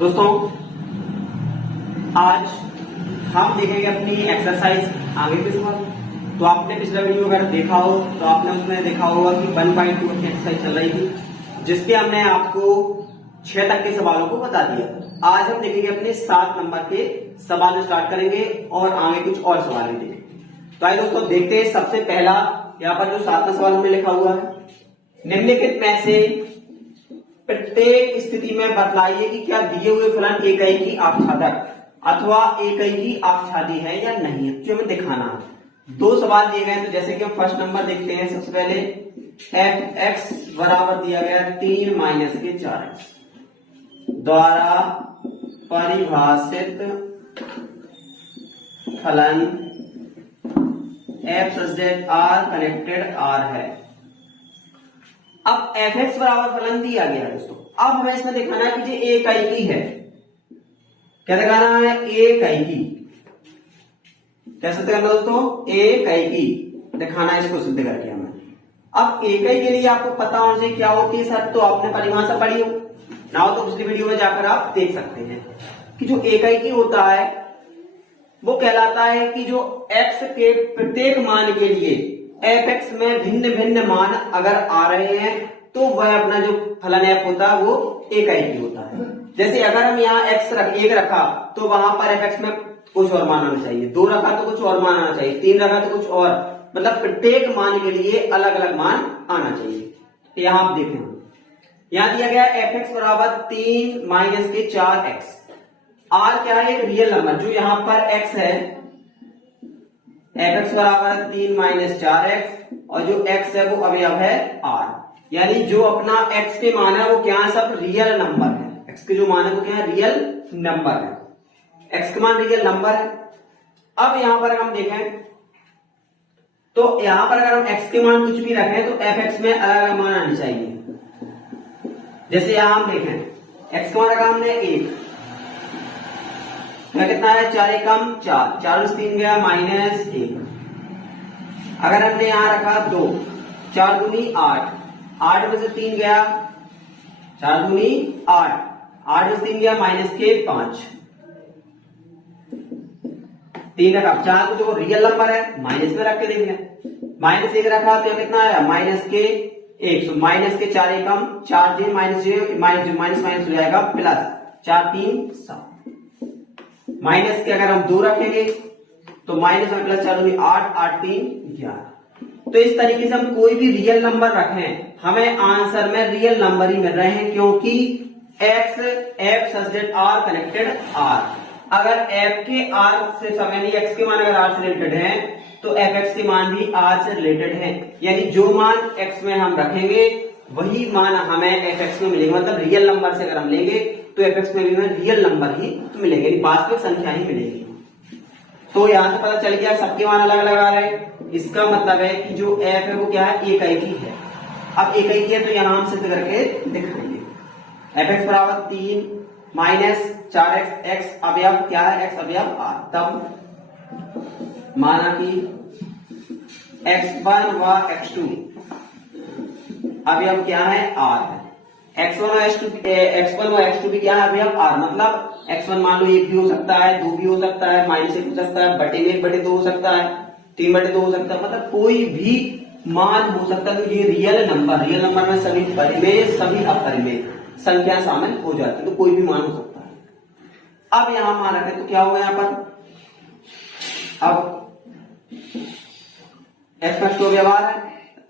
दोस्तों आज हम देखेंगे अपनी एक्सरसाइज आगे के सवाल। तो आपने पिछला वीडियो अगर देखा हो तो आपने उसमें देखा होगा कि 1.2 की एक्सरसाइज चल रही थी जिसपे हमने आपको 6 तक के सवालों को बता दिया। आज हम देखेंगे अपने 7 नंबर के सवाल स्टार्ट करेंगे और आगे कुछ और सवाल भी देखेंगे। तो आइए दोस्तों देखते हैं। सबसे पहला यहाँ पर जो 7वां सवाल हमने लिखा हुआ है, निम्नलिखित में से प्रत्येक स्थिति में बतलाइए कि क्या दिए हुए फलन इकाई की आच्छादक अथवा इकाई की आच्छादी है या नहीं है, जो हमें दिखाना है। 2 सवाल दिए गए हैं, तो जैसे कि हम फर्स्ट नंबर देखते हैं। सबसे पहले एफ एक्स बराबर दिया गया 3 माइनस के 4x द्वारा परिभाषित फलन F such that R connected R है। अब एफ एक्स बराबर फलन दिया गया है दोस्तों। अब हमें इसमें दिखाना है कि ये इकाई की है। क्या दिखाना है? इकाई की। कैसे करना दोस्तों? इकाई की दिखाना है, इसको सिद्ध करके हमें। अब इकाई के लिए आपको पता होना चाहिए क्या होती है सर, तो आपने परिभाषा पढ़ी हो ना हो तो पिछली वीडियो में जाकर आप देख सकते हैं कि जो इकाई की होता है वो कहलाता है कि जो x के प्रत्येक मान के लिए एफ एक्स में भिन्न भिन्न मान अगर आ रहे हैं तो वह अपना जो फलन एफ होता है वो इकाई की होता है। जैसे अगर हम यहाँ x 1 रखा तो वहां पर एफ एक्स में कुछ और मान आना चाहिए, 2 रखा तो कुछ और मान आना चाहिए, 3 रखा तो कुछ और, मतलब प्रत्येक मान के लिए अलग अलग मान आना चाहिए। यहां आप देखें, यहां दिया गया एफ एक्स बराबर 3 माइनस के 4x। आर क्या है? एक रियल नंबर। जो यहां पर x है एफ एक्स बराबर 3 माइनस 4x और जो x है वो अवयव है r, यानी जो अपना x के मान है वो क्या है? सब रियल नंबर है। x के जो मान है वो क्या है? रियल नंबर है। x का मान रियल नंबर है। अब यहां पर हम देखें तो यहां पर अगर हम x के मान कुछ भी रखें तो एफ एक्स में अलग अलग मान आने चाहिए। जैसे यहां हम देखें x का मान रखा हमने 1, कितना है? 4 एकम 4, 4 में 3 गया -1। अगर हमने यहां रखा 2, 4 दूनी 8, 8 में से 3 गया, 4 दूनी 8, 8 में से 3 गया -5। 3 रखा, 4 तो जो रियल नंबर है माइनस में रख के देख लें। -1 रखा तो कितना आया? -1। माइनस के 4 एकम 4 जे माइनस हो जाएगा प्लस 4 3 7। माइनस के अगर हम 2 रखेंगे तो माइनस में प्लस 4 8, 8 3 11। तो इस तरीके से हम कोई भी रियल नंबर रखें हमें आंसर में रियल नंबर ही मिल रहे हैं, क्योंकि x F such that R connected R. अगर f के r से यानी x के मान अगर r से रिलेटेड है तो एफ एक्स के मान भी r से रिलेटेड है, यानी जो मान x में हम रखेंगे वही मान हमें एफ एक्स में मिलेगा। मतलब रियल नंबर से अगर हम लेंगे तो एफ एक्स में भी हमें रियल नंबर ही तो मिलेंगे, वास्तविक संख्या ही मिलेगी। तो यहां से पता चल गया सबके मान अलग अलग आ रहे हैं। इसका मतलब है कि जो एफ है वो क्या है? इकाई की है। अब इकाई की है तो यहां हम सिद्ध करके दिखाएंगे। एफ एक्स बराबर 3 माइनस 4x, x अवयव क्या है? x अवयव r। तब माना कि x1 व x2 अवयव क्या है? r है। x1 व x2 भी क्या है? अवयव r। मतलब x1 मान लो 1 भी हो सकता है, 2 भी हो सकता है, -1 हो सकता है, बटे में 1/2 हो सकता है, 3/2 हो सकता है, मतलब कोई भी मान हो सकता है। तो ये रियल नंबर में सभी परिमेय सभी अपरिमेय संख्या शामिल हो जाती है, तो कोई भी मान हो सकता है। अब यहां मान रखें तो क्या होगा यहां पर? अब f का जो व्यवहार है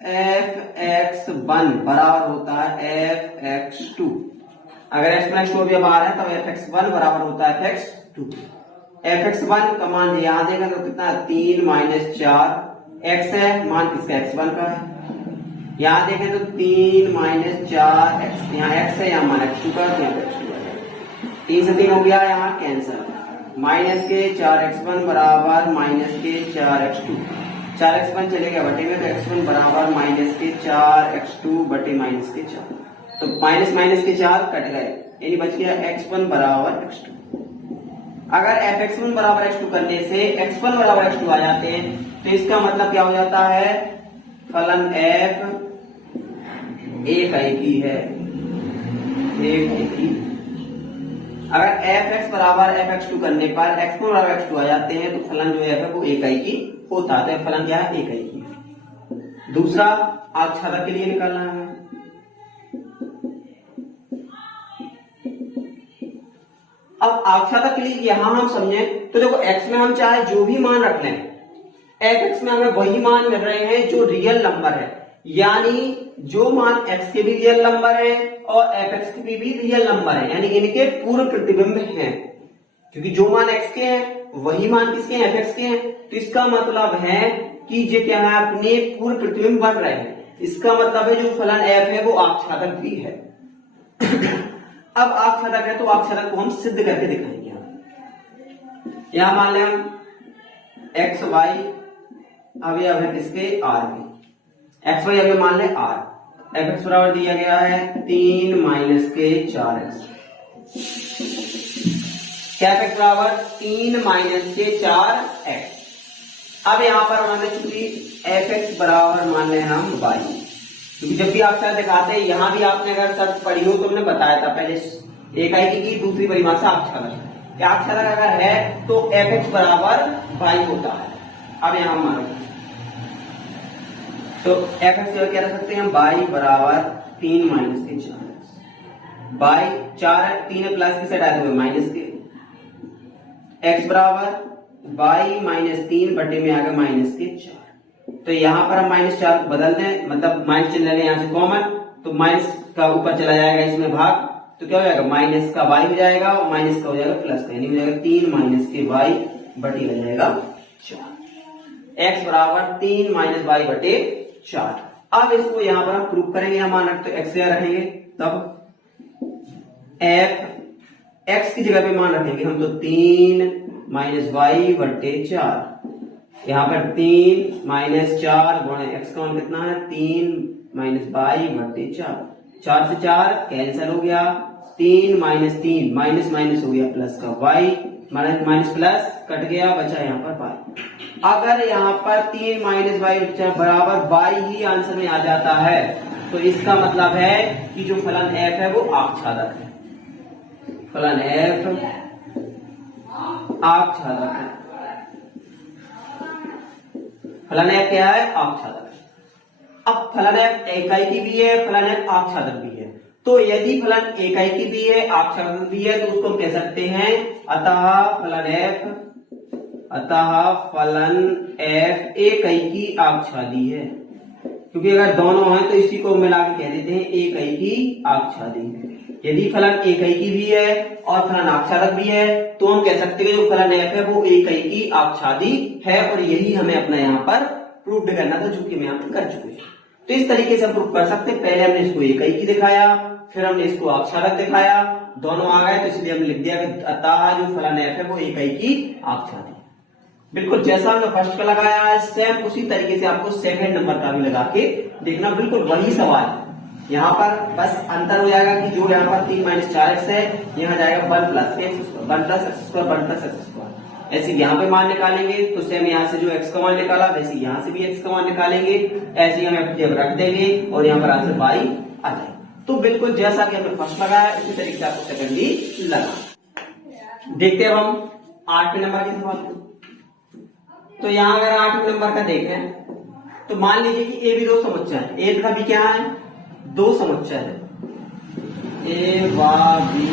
f(x1) बराबर होता है f(x2)। अगर x(2) व्यवहार है तो f(x1) बराबर होता है f(x2)। f(x1) का मान यहां देगा तो कितना? 3 माइनस 4 x है, मान किसका? x1 का है। यहां देखें तो 3 माइनस 4 x, यहाँ x है, यहाँ मान x2 का, यहाँ x2 है। 3 से 3 हो गया, यहाँ कैंसर। माइनस के 4x1 बराबर माइनस के 4x2। 4x1 चलेगा बटे में तो x1 बराबर माइनस के 4x2 बटे माइनस के 4। तो माइनस के 4 कट गए, यानी बच गया x1 बराबर x2। अगर fx1 बराबर x2 करने से x1 बराबर x2 आ जाते हैं तो इसका मतलब क्या हो जाता है? फलन f इकाई की है, एक अगर एफ एक्स बराबर एफ एक्स टू करने पर एक्स बराबर एक्स टू आ जाते हैं तो फलन जो है वो एकाई होता है। तो फलन क्या है? एकाई। दूसरा आच्छादक के लिए निकालना है। अब आच्छादक के लिए यहां हम समझे तो देखो एक्स में हम चाहे जो भी मान रख लें, एफ एक्स में हमें वही मान मिल रहे हैं जो रियल नंबर है, यानी जो मान एक्स के भी रियल नंबर है और एफ एक्स के भी रियल नंबर है, यानी इनके पूर्ण प्रतिबिंब हैं। क्योंकि जो मान एक्स के हैं वही मान किसके हैं? एफ एक्स के हैं। तो इसका मतलब है कि जो क्या है अपने पूर्ण प्रतिबिंब बन रहे हैं। इसका मतलब है जो फलन एफ है वो आच्छादक भी है। अब आच्छादक है तो आच्छादक को हम सिद्ध करके दिखाएंगे। यहां मान लें हम एक्स वाई अवयव है किसके? आर के। एक्स वाई अवयव मान लें आर। एफ एक्स बराबर दिया गया है 3 माइनस के 4x। क्या एफ एक्स बराबर 3 माइनस के 4x। अब यहां पर मान लें चूंकि एफ एक्स बराबर मान लें हम वाई, क्योंकि जब भी आप दिखाते हैं यहां भी आपने अगर शर्त पढ़ी हो तो हमने बताया था पहले एकाई की दूसरी परिभाषा आच्छादक। आच्छादक अगर है तो एफ एक्स बराबर वाई होता है। अब यहां मानो तो एफ एक्स क्या रख सकते हैं? वाई बराबर 3 माइनस के 4x। वाई 4 3 प्लस की साइड आते हुए माइनस के, एक्स बराबर वाई माइनस 3 बटे में आ गया माइनस के 4। तो यहां पर हम माइनस 4 बदल दें, मतलब माइनस चिन्ह लें यहां से कॉमन, तो माइनस का ऊपर चला जाएगा इसमें भाग, तो क्या हो जाएगा? माइनस का वाई हो जाएगा और माइनस का हो जाएगा प्लस का, यानी हो जाएगा 3 माइनस के वाई बटे हो जाएगा 4। एक्स बराबर 3 माइनस वाई बटे 4। अब इसको यहां पर हम प्रूव करेंगे। यहां मान रखते एक्स रखेंगे तब एफ एक्स की जगह पे मान रखेंगे हम तो 3 माइनस वाई बटे 4। यहां पर 3 माइनस 4 गुणे एक्स का मान कितना है? 3 माइनस वाई बटे 4। 4 से 4 कैंसिल हो गया, 3 माइनस 3 माइनस माइनस हो गया प्लस का वाई, माइनस प्लस कट गया, बचा यहाँ पर वाई। अगर यहाँ पर 3 माइनस वाई बराबर वाई ही आंसर में आ जाता है तो इसका मतलब है कि जो फलन एफ है वो आच्छादक है। फलन एफ आच्छादक है। फलन एफ क्या है? आच्छादक है। अब फलन एफ एकाई की भी है, फलन एफ आच्छादक भी है। तो यदि फलन एकाई की भी है आच्छादक भी है तो उसको हम कह सकते हैं अतः फलन एफ एकाई की आच्छादी है। क्योंकि अगर दोनों हैं तो इसी को मिला के कह देते हैं एकाई की आच्छादी। यदि फलन एकाई की भी है और फलन आच्छादक भी है तो हम कह सकते हैं जो फलन एफ है वो एकाई की आच्छादी है, और यही हमें अपना यहाँ पर प्रूव करना था, जो कि हम यहाँ पर कर चुके हैं। तो इस तरीके से हम प्रूव कर सकते हैं। पहले हमने इसको एकाई की दिखाया, फिर हमने इसको आच्छादक दिखाया, दोनों आ गए तो इसलिए हमने लिख दिया कि अतः जो फलन एफ है वो एकाई की आच्छादी। बिल्कुल जैसा हमने फर्स्ट का लगाया है सेम उसी तरीके से आपको सेकंड नंबर का भी लगा के देखना, बिल्कुल वही सवाल। यहाँ पर बस अंतर हो जाएगा कि जो यहाँ पर 3 माइनस 4x है यहाँ जाएगा 1 plus x square, 1 plus x square, 1 plus x square. ऐसे यहाँ पे मान निकालेंगे तो सेम यहाँ से जो x का मान निकाला वैसे यहाँ से भी x का मान निकालेंगे, ऐसे हम एफ रख देंगे और यहाँ पर आंसर y आ जाएगा। तो बिल्कुल जैसा कि हमने फर्स्ट लगाया इसी तरीके से आपको सेकंड भी लगा। देखते हैं अब हम 8वें नंबर के सवाल को। तो यहाँ अगर 8वें नंबर का देखें तो मान लीजिए कि ए भी दो समुच्चय है, ए तथा बी क्या है? दो समुच्चय है, ए व बी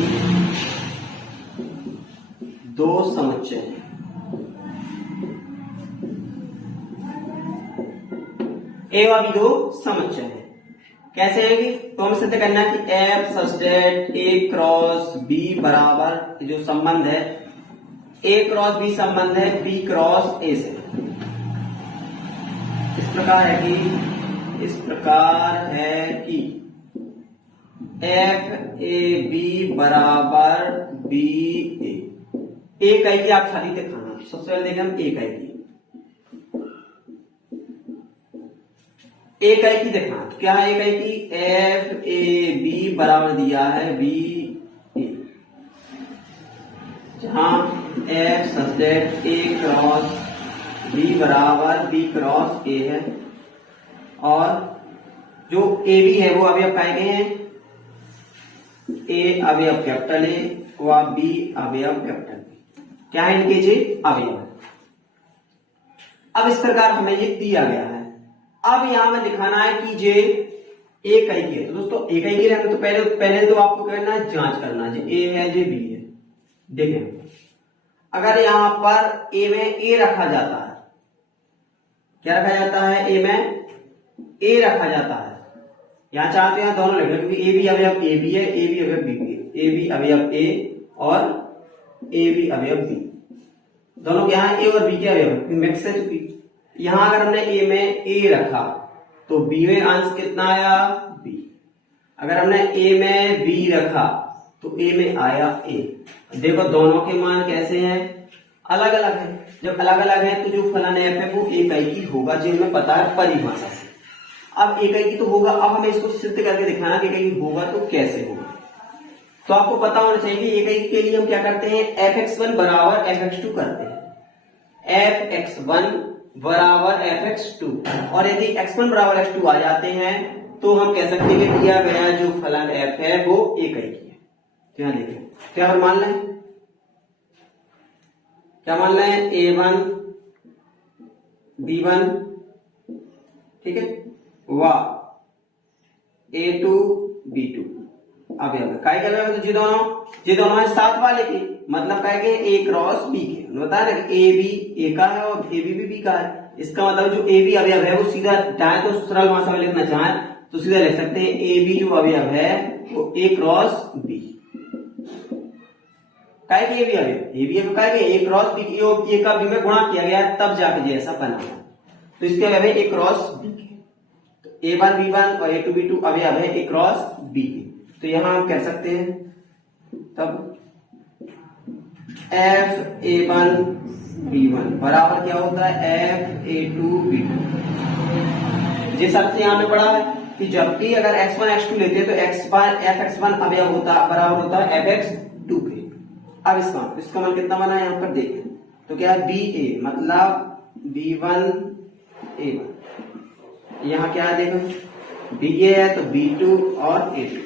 दो समुच्चय है। ए व बी दो समुच्चय है। कैसे है कि तो हमें सिद्ध करना है कि F such that A cross B बराबर जो संबंध है ए क्रॉस बी संबंध है बी क्रॉस ए से। इस प्रकार है कि एफ ए बी बराबर बी ए इकाई की आच्छादी दिखाना। सबसे पहले देखें हम इकाई की दिखाना। तो क्या है इकाई की? एफ ए बी बराबर दिया है बी ए, जहां F such that A cross B बराबर बी क्रॉस ए है, और जो ए बी है वो अभी आप पाए गए हैं ए अभी अब कैपिटल ए व बी अवयव वेक्टर बी। क्या है इनके जी? अवयव। अब इस प्रकार हमें ये दिया गया है। अब यहां में दिखाना है कि जे एक ही है। तो दोस्तों एक ही है तो पहले तो आपको करना है जांच करना है, ए है जे बी है। देखें अगर यहां पर ए में ए रखा जाता है, क्या रखा जाता है? ए में ए रखा जाता है। यहां चाहते हैं दोनों लिखना क्योंकि ए बी अवयव ए बी है, ए बी अवयव बी बी है। ए बी अवयव ए और ए बी अवयव बी, दोनों क्या है? ए और बी के अवयव मिक्स है। चुकी यहां अगर हमने ए में ए रखा तो बी में अंश कितना आया? बी। अगर हमने ए में बी रखा तो ए में आया ए। देखो दोनों के मान कैसे हैं? अलग अलग है। जब अलग अलग है तो जो फलन एफ है वो एक ही होगा, जो हमें पता है परिभाषा से। अब एक ही तो होगा। अब हमें इसको सिद्ध करके दिखाना कि एक ही होगा तो कैसे होगा। तो आपको पता होना चाहिए कि एक ही के लिए हम क्या करते हैं? fx1 बराबर fx2 करते हैं। fx1 बराबर fx2, और यदि x1 बराबर x2 आ जाते हैं तो हम कह सकते हैं कि दिया गया जो फलन f है वो एक ही है। तो यहां देखें क्या मान लें, क्या मान लें? a1 b1, ठीक है, व a2 b2 अवयव है। काय के अवयव है? जी दोनों है साथ वाले के, मतलब काय के ए क्रॉस बी के। बताया ना ए बी ए का है और ए बी भी बी का है। इसका मतलब जो ए बी अवयव है वो सीधा चाहे तो सरल भाषा में लिखना चाहे तो सीधा लिख सकते हैं ए बी जो अवयव है वो ए क्रॉस बी। काय के ए बी अवयव काय के ए क्रॉस बी, ए का बी में गुणा किया गया तब जाके जैसा बना, तो इसके अवयव है ए क्रॉस बी के। A1 B1 और A2 B2 अवयव है A क्रॉस B के। तो यहां हम कह सकते हैं तब F A1 B1 बराबर क्या होता है? F A2 B2। जिस शब्द से यहां में पढ़ा है कि जब भी अगर x1 x2 लेते हैं तो fx1 अवयव होता बराबर होता है fx2 के। अब इसका मान कितना बना है यहां पर देखें तो क्या है? BA मतलब B1 A1। यहां क्या है? देखो BA है तो B2 और A2।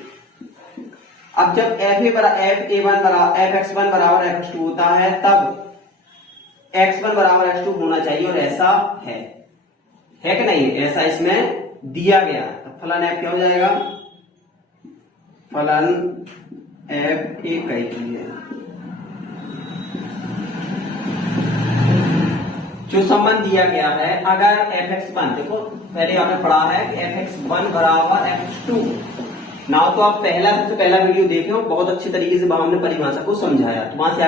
अब जब fx1 बराबर fx2 होता है तब x1 बराबर x2 होना चाहिए, और ऐसा है कि नहीं? ऐसा इसमें दिया गया। तो फलन f क्या हो जाएगा? फलन f एक ही है। जो संबंध दिया गया है अगर fx1, देखो पहले आपने पढ़ा है कि fx1 बराबर fx2 ना, तो आप सबसे पहला वीडियो देखे हो, बहुत अच्छे तरीके से हमने परिभाषा को समझाया। तो वहां से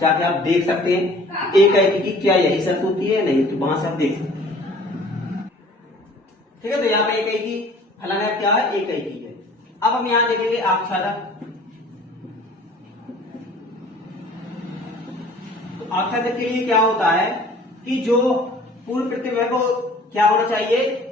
जाके आप देख सकते हैं एक एक की क्या यही शर्त होती है नहीं, तो वहां से आप देख सकते हैं। ठीक है, तो यहाँ पे एक की फलन है क्या है? एक ही है। अब हम यहां देखेंगे आख्यादक। तो आख्यादक के लिए क्या होता है कि जो पूर्ण प्रतिबिंब को क्या होना चाहिए?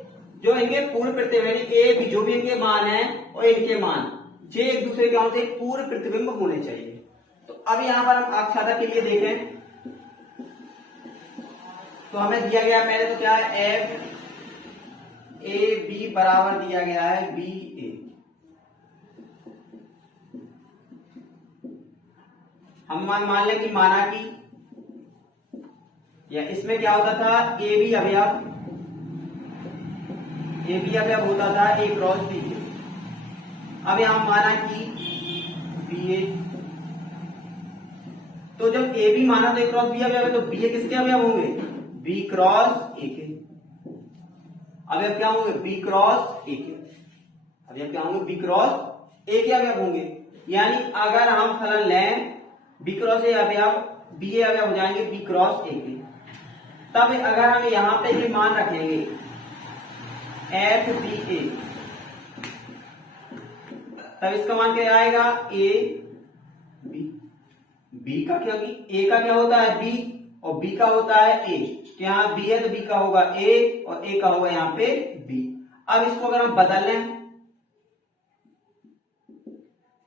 जो इनके पूर्ण प्रतिबिंब ए भी जो भी इनके मान है और इनके मान जे एक दूसरे के होने से पूर्ण प्रतिबिंब होने चाहिए। तो अब यहां पर हम आख्यादक के लिए देखें तो हमें दिया गया पहले तो क्या है? एफ ए बी बराबर दिया गया है बी ए। हम मान लें कि माना कि या इसमें क्या होता था? ए बी अवयव होता था ए क्रॉस बी के। अब यहां माना कि बी ए, तो जब ए बी माना तो ए क्रॉस बी अवयव है, तो बी ए किसके अवयव होंगे? बी क्रॉस ए के अवयव क्या होंगे? बी क्रॉस ए के अवयव क्या होंगे? बी क्रॉस ए के अवयव होंगे। यानी अगर हम फलन लें बी क्रॉस ए अवयव बी ए अवयव हो जाएंगे बी क्रॉस ए के। तब अगर हम यहां पे ये मान रखेंगे एफ बी ए, तब इसका मान क्या आएगा? A B. बी का क्या? ए का क्या होता है? बी, और बी का होता है ए। तो यहां बी है तो बी का होगा ए और ए का होगा यहां पे बी। अब इसको अगर हम बदल लें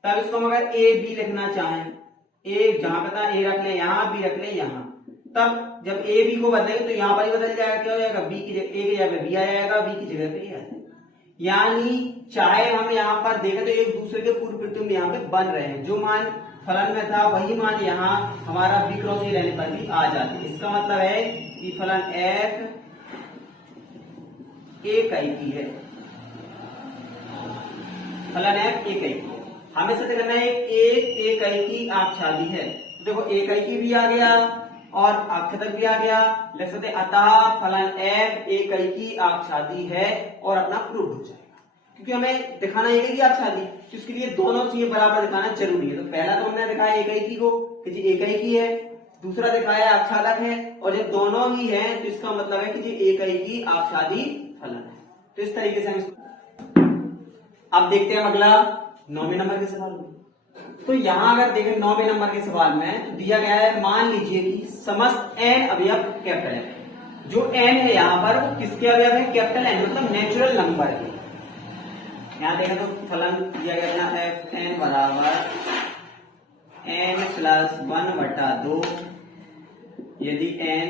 तब इसको हम अगर ए बी लिखना चाहें, ए जहां पे था ए रख लें यहां, बी रख लें यहां, तब जब ए बी को बदलेंगे तो यहां पर ही बदल जाएगा। क्या हो जाएगा? बी की जगह ए की जगह पे बी आ जाएगा, बी की जगह पे ए आ जाएगा। यानी चाहे हम यहां पर देखें तो एक दूसरे के पूर्व प्रतिबिंब यहां पे बन रहे हैं। जो मान फलन में था वही मान यहाँ हमारा बी क्रॉस ए रहने पर भी आ जाती है। इसका मतलब है कि फलन एफ इकाई की है, फलन एफ इकाई की है। हमें सिद्ध करना है एक इकाई की आच्छादी है। देखो इकाई की भी आ गया और आक्षेपक भी आ गया, लिख सकते अतः फलन एफ इकाई की आच्छादी है और अपना प्रूव हो जाएगा। क्योंकि हमें दिखाना एक ही आच्छादी, तो उसके लिए दोनों चीजें बराबर दिखाना जरूरी है। तो पहला तो हमने दिखाया इकाई की को कि जी इकाई की है, दूसरा दिखाया आच्छादक है, और जब दोनों ही हैं तो इसका मतलब है कि जी इकाई की आच्छादी फलन है। तो इस तरीके से हम अब देखते हैं अगला 9वें नंबर के सवाल में। तो यहां अगर देखें 9वें नंबर के सवाल में तो दिया गया है, मान लीजिए कि समस्त एन अवयव कैपिटल है। जो एन है यहाँ पर वो किसके अवयव है? कैपिटल एन, मतलब नेचुरल नंबर के। यहां देखें तो फलन दिया गया है एफ एन बराबर एन प्लस 1/2 यदि एन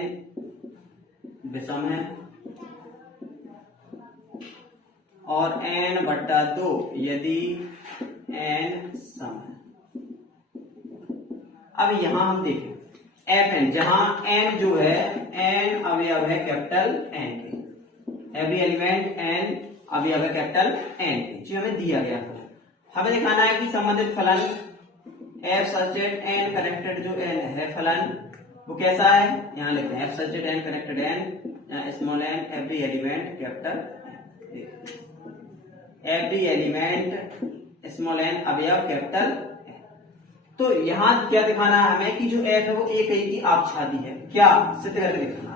विषम है और n/2 यदि n सम है। अब यहां हम देखें एफ एन, जहां n जो है n अवयव है कैपिटल n के, एवरी एलिमेंट n अवयव है कैपिटल n के, जो हमें दिया गया है। हमें दिखाना है कि संबंधित फलन f such that n connected जो n है फलन वो कैसा है। यहां लिखते हैं f such that n connected n small n every element capital every element small n अवयव कैपिटल। तो यहां क्या दिखाना है हमें कि जो f है वो इकाई की आच्छादी है। क्या सिद्ध करके दिखाना।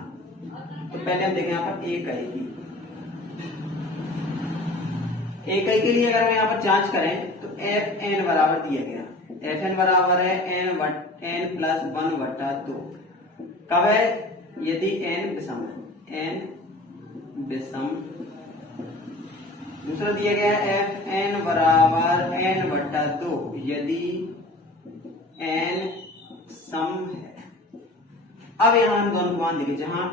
तो पहले हम देखें यहाँ पर इकाई की, इकाई के लिए अगर हम यहाँ पर जांच करें तो एफ एन बराबर दिया गया, एफ एन बराबर है n प्लस 1/2। कब है? यदि n विषम है, n विषम। दूसरा दिया गया एफ एन बराबर n/2 यदि n सम है। अब यहां हम दोनों मान देंगे जहां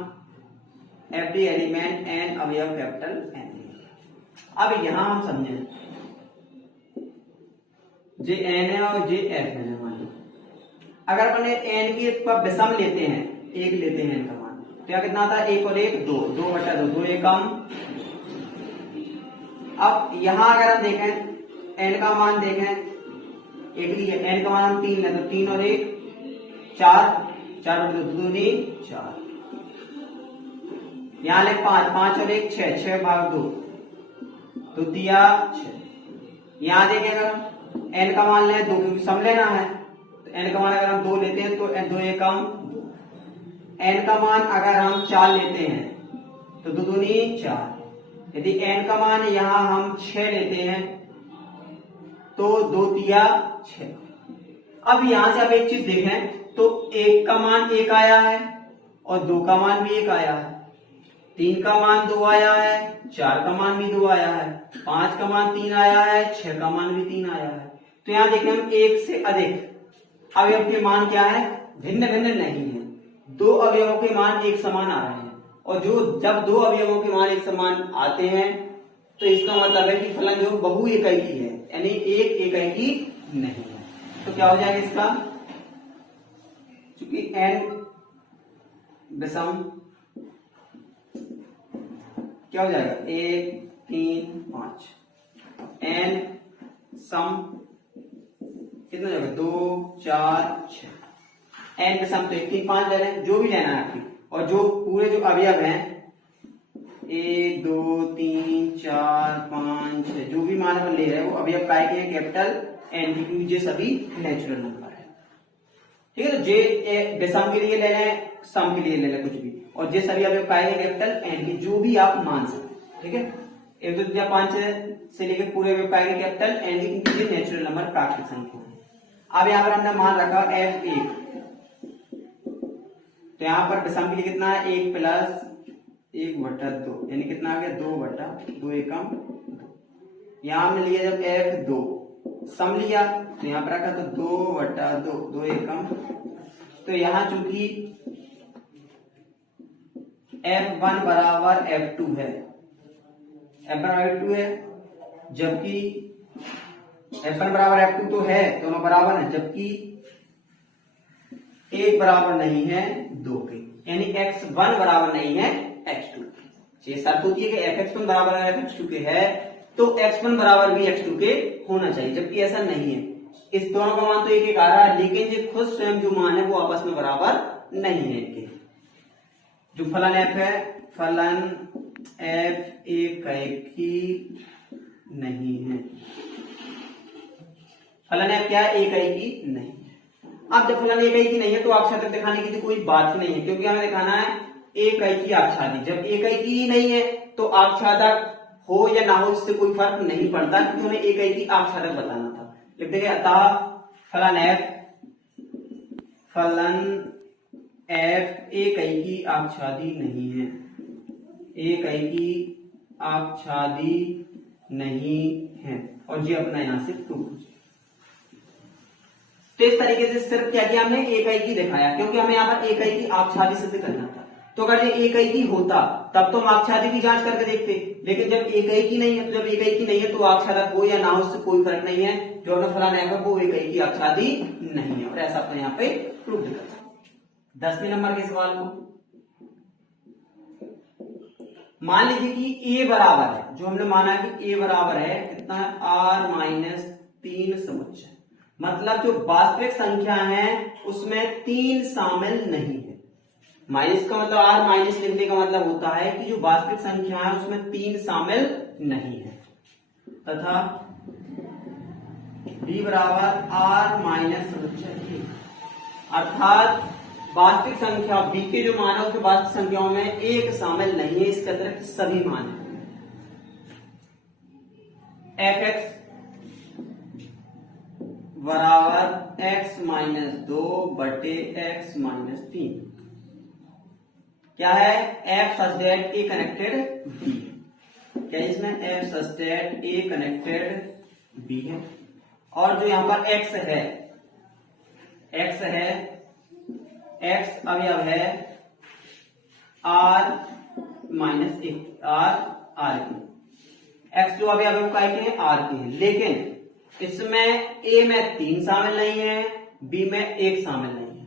एवरी एलिमेंट n अवयव कैपिटल n। अब यहां हम समझें जे n है और जे f है। मान लो अगर अपने n के पर विषम लेते हैं, एक लेते हैं n का मान, तो यहां कितना आता है? 1 और 1 2, 2/2, 2 एकम। अब यहां अगर हम देखें n का मान देखें, एक लिए n का मान हम 3 है तो 3 और 1 4, 4/2 दूनी 4। यहां ले 5, 5 और 1 6, 6/2 तो दिया 6। यहां देखेगा n का मान ले 2 क्योंकि सम लेना है, तो n का मान अगर हम 2 लेते हैं तो 2 एकम 2। n का मान अगर हम 4 लेते हैं तो 2 दूनी 4। यदि n का मान यहां हम 6 लेते हैं तो 2 दिया 6। अब यहां से आप एक चीज देखें तो 1 का मान 1 आया है और 2 का मान भी 1 आया है, 3 का मान 2 आया है, 4 का मान भी 2 आया है, 5 का मान 3 आया है, 6 का मान भी 3 आया है। तो यहां देखें हम 1 से अधिक अवयव के मान क्या है? भिन्न भिन्न नहीं है। 2 अवयवों के मान एक समान आ रहे हैं, और जब 2 अवयवों के मान एक समान आते हैं तो इसका मतलब है कि फलन जो बहु इकाई की है, यानी एक इकाई की नहीं है। तो क्या हो जाएगा इसका? चूंकि n विषम क्या हो जाएगा? 1 3 5, n सम कितना जाएगा? 2 4 6। n विषम तो 1 3 5 ले रहे हैं, जो भी लेना है आपकी, और जो पूरे जो अवयव हैं 1 2 3 4 5 6 जो भी मान अपन ले रहे हैं वो अवयव काय के हैं? कैपिटल n की, क्योंकि ये सभी नेचुरल नंबर है। ठीक है, तो जे विषम के लिए ले लें, सम के लिए ले लें, कुछ भी, और जे सभी अवयव काय के कैपिटल n की, जो भी आप मान सकते। ठीक है, 1 2 3 5 से लेकर पूरे अवयव काय के कैपिटल n की, क्योंकि ये नेचुरल नंबर प्राकृतिक संख्या है। अब यहाँ पर हमने मान रखा f1, तो यहाँ पर विषम के लिए कितना है? 1 प्लस 1/2 यानी कितना आ गया? 2/2 एकम 2। यहां हमने लिया जब f2 सम लिया तो यहां पर रखा तो 2/2 2 एकम। तो यहां चूंकि f1 बराबर f2 है, f1 बराबर f2 है, जबकि f1 बराबर f2 तो है, दोनों बराबर है, जबकि 1 बराबर नहीं है 2 के, यानी x1 बराबर नहीं है x2 के। ये शर्त होती है कि fx1 बराबर fx2 के है तो x1 बराबर भी x2 के होना चाहिए, जबकि ऐसा नहीं है। इस दोनों का मान तो एक एक आ रहा है, लेकिन ये खुद स्वयं जो मान है वो आपस में बराबर नहीं है इनके। जो फलन f है, फलन f एक की नहीं है। फलन f क्या है? एक की नहीं है। अब जब फलन एक की नहीं है तो आच्छादक दिखाने की तो कोई बात ही नहीं है, क्योंकि हमें दिखाना है एक की आच्छादी। जब एक की ही नहीं है तो आच्छादक हो या ना हो इससे कोई फर्क नहीं पड़ता, क्योंकि हमें एक की आच्छादक बताना था। लिख देंगे अतः फलन f एक की आच्छादी नहीं है, एक की आच्छादी नहीं है, और ये अपना यहां से प्रूव। तो इस तरीके से सिर्फ क्या किया हमने? एक की दिखाया, क्योंकि हमें यहाँ पर एक की आच्छादी सिद्ध करना था। तो अगर ये एक की होता तब तो हम आच्छादी की जांच करके देखते, लेकिन जब एक की नहीं है तो जब एक की नहीं है तो आच्छादक हो या ना हो उससे कोई फर्क नहीं है। जो अपना फलन है वो एक की आच्छादी नहीं है, और ऐसा अपने यहाँ पे प्रूव करता। 10वें नंबर के सवाल को मान लीजिए कि a बराबर है, जो हमने माना है कि a बराबर है कितना है? r-3 समुच्चय, मतलब जो वास्तविक संख्या है उसमें 3 शामिल नहीं है। माइनस का मतलब r माइनस लिखने का मतलब होता है कि जो वास्तविक संख्या है उसमें 3 शामिल नहीं है, तथा b बराबर r माइनस समुच्चय, अर्थात वास्तविक संख्या b के जो मान है उसके वास्तविक संख्याओं में 1 शामिल नहीं है, इसके अतिरिक्त सभी मान है। fx बराबर x माइनस 2 बटे x माइनस 3 क्या है? f such that a connected b, क्या इसमें f such that a connected b है। और जो यहां पर x है, x अवयव है r माइनस 1, r की। x जो अवयव है काय के हैं? r के हैं, लेकिन इसमें a में 3 शामिल नहीं है, b में 1 शामिल नहीं है।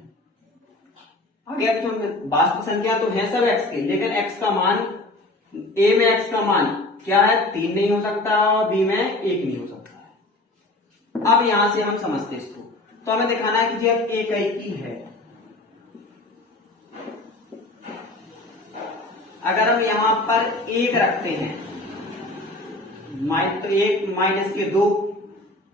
आगे वास्तविक संख्या तो है सब x के, लेकिन x का मान a में x का मान क्या है? 3 नहीं हो सकता और b में 1 नहीं हो सकता है। अब यहां से हम समझते इसको, तो हमें दिखाना है कि जब एक की है, अगर हम यहां पर 1 रखते हैं तो 1 माइनस के 2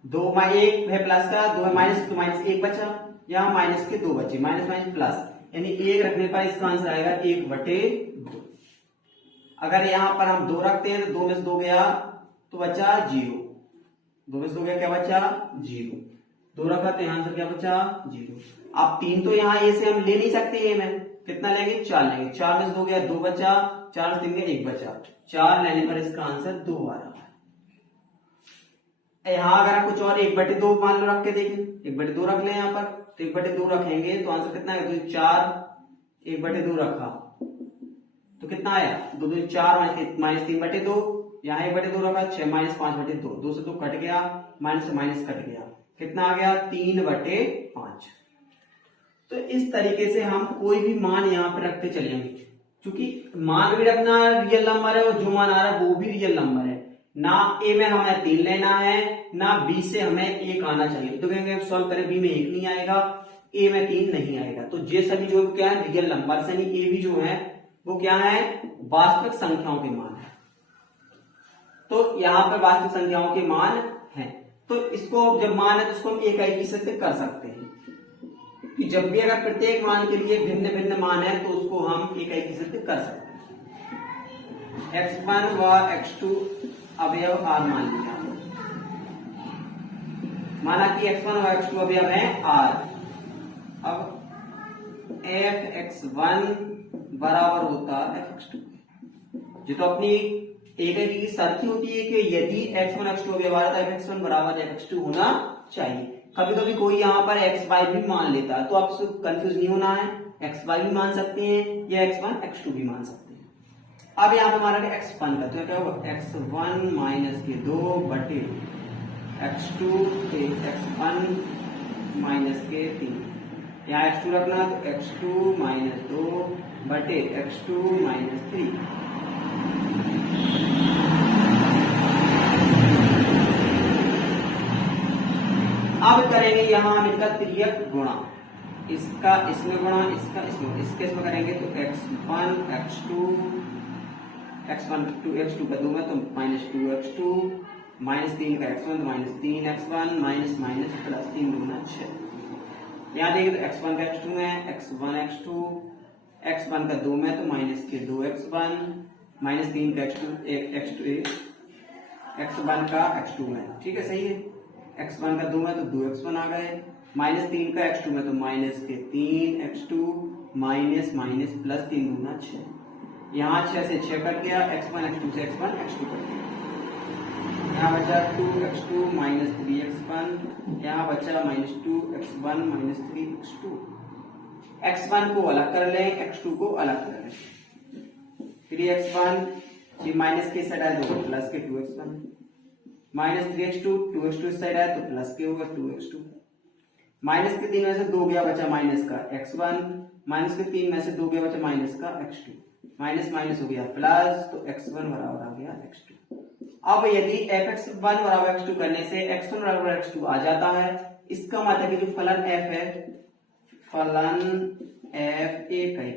1 है प्लस का, 2 है माइनस, तो माइनस 1 बचा, यहां माइनस के 2 बचे, माइनस माइनस प्लस, यानी 1 रखने पर इसका आंसर आएगा 1/2। अगर यहां पर हम 2 रखते हैं तो 2 में से 2 गया तो बचा 0, 2 में से 2 गया क्या बचा? 0। 2 रखा तो यहां से क्या बचा? 0। अब 3 तो यहां ए से हम ले नहीं सकते, ए में कितना लेंगे? 4 लेंगे, 4 में से 2 गया 2 बचा, 4 में 3 गया 1 बचा, 4 लेने पर इसका आंसर 2 आ रहा है। यहां अगर आप कुछ और 1/2 मान लो रख के देखें, 1/2 रख लें यहां पर, तो 1/2 रखेंगे तो आंसर कितना है? तो 4 1/2 रखा तो कितना आया? 2 2 4 माइनस 3/2, यहाँ 1/2 रखा 6 माइनस 5/2, 2 से 2 कट गया, माइनस से माइनस कट गया, कितना आ गया? 3/5। तो इस तरीके से हम कोई भी मान यहाँ पे रखते चलेंगे, क्योंकि मान भी रखना रियल नंबर है और जो मान आ रहा है वो भी रियल नंबर है। ना ए में हमें 3 लेना है, ना बी से हमें 1 आना चाहिए। तो कहेंगे सॉल्व करें, बी में 1 नहीं आएगा, ए में 3 नहीं आएगा, तो ये सभी जो क्या है? रियल नंबर से, यानी ए भी जो है वो क्या है? वास्तविक संख्याओं के मान है। तो यहाँ पे वास्तविक संख्याओं के मान है, तो इसको जब मान है तो इसको हम एक सिद्ध कर सकते हैं कि जब भी अगर प्रत्येक मान के लिए भिन्न भिन्न मान है तो उसको हम एक सिद्ध कर सकते हैं। x1 व x2 अवयव r मान लिया, माना कि x1 व x2 अवयव है r। अब f(x1) बराबर होता है f(x2), जो तो अपनी एक की शर्त होती है कि यदि x1 x2 अवयव आ रहा है तो f(x1) बराबर f(x2) होना चाहिए। कभी कभी कोई यहाँ पर xy भी मान लेता है, तो आपको कंफ्यूज नहीं होना है, xy भी मान सकते हैं या x1 x2 भी मान सकते हैं। अब यहाँ पे हमारा x1 का, तो क्या होगा? x1 माइनस के 2 बटे x2 के x1 माइनस के 3, यहाँ x2 रखना, तो x2 माइनस 2 बटे x2 माइनस 3। अब करेंगे यहाँ हम इनका तिर्यक गुणा, इसका इसमें गुणा, इसका इसमें, इसके इसमें करेंगे तो x1 x2 का 2 में तो माइनस 2x2 माइनस 3 का x1 तो minus 3x1 minus minus plus 3 दूना 6। यहाँ देखिए तो x1 का x2 में x1 x2 x1 का 2 में तो माइनस के 2x1 माइनस 3 का x2 x1 का x2 में, ठीक है सही है। x1 का 2 में तो 2x1 आ गए, माइनस 3 का x2 में तो माइनस के 3x2 माइनस माइनस प्लस 3 दूना 6। यहाँ 6 से 6 कट गया, x1 x2 से x1 x2 कट गया, यहाँ बचा 2x2 माइनस 3x1, यहाँ बचा minus 2x1 minus 3x2। x1 को अलग कर लें, x2 को अलग कर लें। 3x1 माइनस के साइड आए तो प्लस के 2x1 माइनस 3x2 2x2 इस साइड आया तो प्लस के होगा 2x2, माइनस के 3 में से 2 गया बचा माइनस का x1, माइनस के 3 में से 2 गया बचा माइनस का x2, माइनस माइनस हो गया प्लस, तो x1 बराबर आ गया x2। अब यदि fx1 बराबर x2 करने से x1 बराबर x2 आ जाता है, इसका मतलब है कि जो फलन f है, फलन f एक है,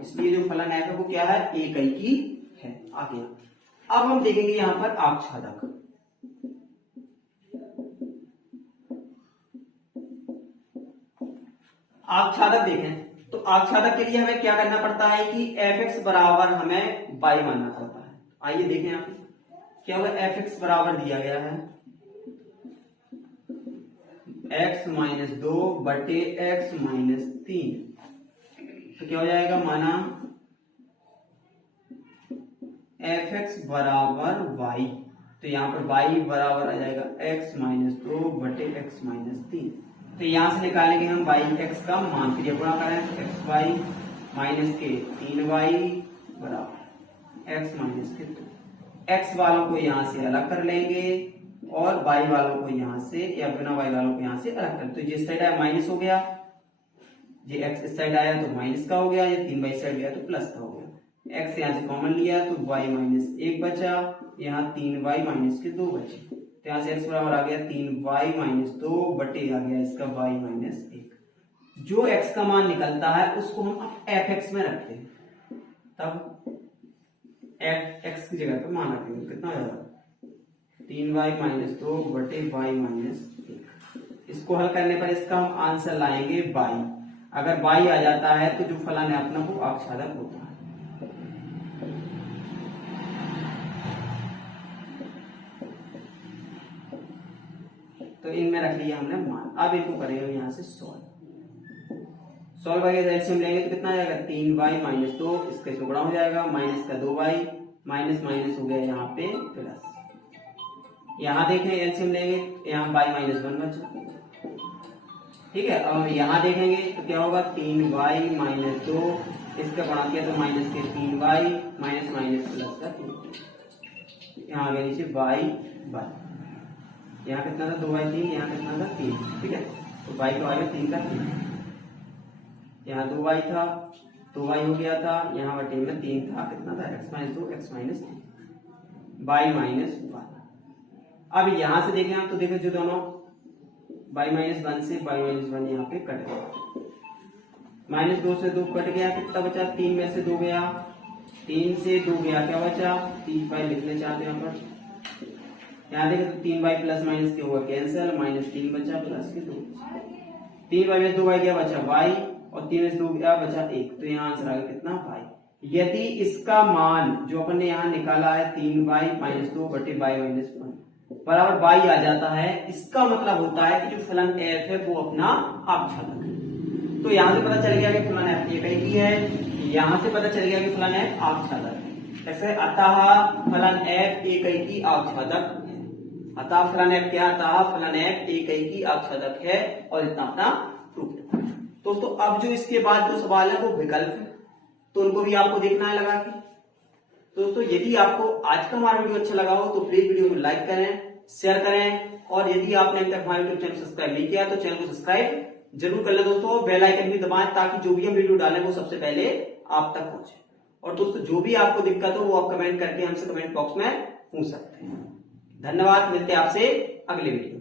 इसलिए जो फलन f है वो क्या है, एक है। आगे अब हम देखेंगे यहां पर आच्छादक। आच्छादक देखें तो आच्छादक के लिए हमें क्या करना पड़ता है कि fx बराबर हमें y मानना पड़ता है। आइए देखें यहाँ पे क्या होगा, fx बराबर दिया गया है x माइनस 2 बटे x माइनस 3, तो क्या हो जाएगा, माना fx बराबर y, तो यहाँ पर y बराबर आ जाएगा x माइनस 2 बटे x माइनस 3। तो यहां से निकालेंगे हम y(x) का मान, फिर गुणा करें तो xy माइनस के 3y बराबर x माइनस के 2। x वालों को यहां से अलग कर लेंगे और y वालों को यहां से, या बिना y वालों को यहां से अलग कर, तो जिस साइड आया माइनस हो गया, ये x इस साइड आया तो माइनस का हो गया, ये 3y साइड गया तो प्लस का हो गया। x यहां से कॉमन लिया तो y माइनस 1 बचा, यहाँ 3y माइनस के 2 बचे, तो यहाँ से x बराबर आ गया 3y माइनस 2 बटे आ गया इसका y माइनस 1। जो x का मान निकलता है उसको हम अब fx में रखते हैं, तब fx की जगह पर मान रखेंगे, कितना हो जाएगा 3y माइनस 2 बटे y माइनस 1। इसको हल करने पर इसका हम आंसर लाएंगे y। अगर y आ जाता है तो जो फलन है अपना वो आच्छादक होता है। तो इनमें रख लिया हमने मान। अब इनको करेंगे यहां से सॉल्व वगैरह एलसीएम लेंगे तो कितना आ जाएगा, 3y माइनस 2, इसका टुकड़ा हो जाएगा, माइनस का 2y, माइनस माइनस हो गया यहाँ पे प्लस। यहाँ देखें एलसीएम लेंगे, यहाँ y माइनस 1 बचा, ठीक है। अब यहाँ देखेंगे तो क्या होगा, 3y माइनस 2, इसका गुणा किया तो माइनस के 3y माइनस माइनस प्लस का 2, यहाँ आ गया नीचे y, यहाँ कितना था 2y3, यहाँ कितना था 3, ठीक है। तो y तो आ गया 3 का 3, यहाँ 2y था 2y हो गया था, यहाँ बटे में 3 था, कितना था x minus 2 x minus 3 y minus 1। अब यहाँ से देखें आप तो देखें जो दोनों y माइनस 1 से y माइनस 1 यहाँ पे कट गया, माइनस 2 से 2 कट गया, कितना बचा 3 में से 2 गया, 3 से 2 गया, क्या बचा 3y लिखने चाहते हैं यहाँ पर, यहाँ देखें तो 3y प्लस माइनस के हुआ कैंसिल, माइनस 3 बचा प्लस के 2, 3y में 2y गया बचा y, और 3 में 2 गया बचा 1, तो यहाँ आंसर आ गया कितना y। यदि इसका मान जो अपन ने यहाँ निकाला है 3y माइनस 2 बटे y माइनस 1 बराबर y आ जाता है, इसका मतलब होता है कि जो फलन f है वो अपना आच्छादक है। तो यहाँ से पता चल गया कि फलन f एक ही है, यहाँ से पता चल गया कि फलन f आच्छादक है। ऐसे अतः फलन f एक ही आच्छादक है, अतः फलन f क्या, अतः फलन f एक ही आच्छादक है, और इतना अपना प्रूफ है। दोस्तों अब जो इसके बाद जो सवाल है वो विकल्प है, तो उनको भी आपको देखना है लगा के। दोस्तों यदि आपको आज का हमारा वीडियो अच्छा लगा हो तो प्लीज वीडियो को लाइक करें, शेयर करें, और यदि आपने अभी तक हमारे यूट्यूब चैनल सब्सक्राइब नहीं किया तो चैनल को सब्सक्राइब जरूर कर लें दोस्तों, बेल आइकन भी दबाएं ताकि जो भी हम वीडियो डालें वो सबसे पहले आप तक पहुंचे। और दोस्तों जो भी आपको दिक्कत हो वो आप कमेंट करके हमसे कमेंट बॉक्स में पूछ सकते हैं। धन्यवाद, मिलते हैं आपसे अगले वीडियो।